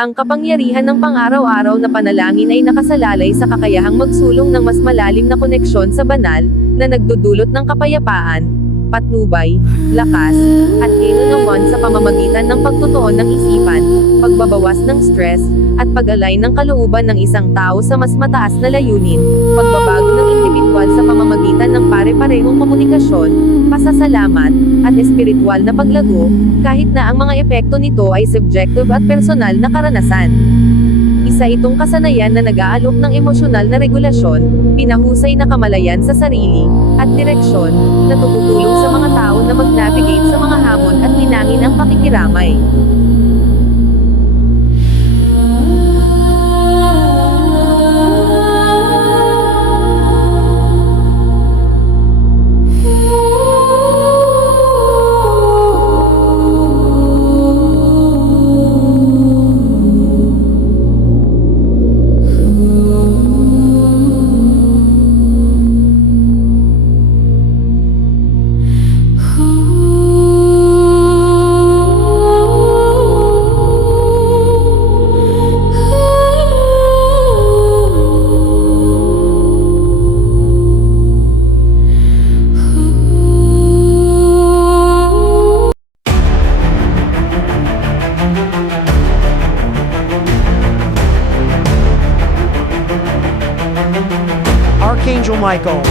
Ang kapangyarihan ng pang-araw-araw na panalangin ay nakasalalay sa kakayahang magsulong ng mas malalim na koneksyon sa banal, na nagdudulot ng kapayapaan, patnubay, lakas, at kinunawaan sa pamamagitan ng pagtutuon ng isipan, pagbabawas ng stress, at pag-align ng kalooban ng isang tao sa mas mataas na layunin, pagbabago ng individual sa pamamagitan ng pare-parehong komunikasyon, pasasalamat, at espiritual na paglago, kahit na ang mga epekto nito ay subjective at personal na karanasan. Isa itong kasanayan na nag-aalok ng emosyonal na regulasyon, pinahusay na kamalayan sa sarili, at direksyon, na tumutulong sa mga tao na mag-navigate sa mga hamon at linangin ang pakikiramay. Archangel Michael,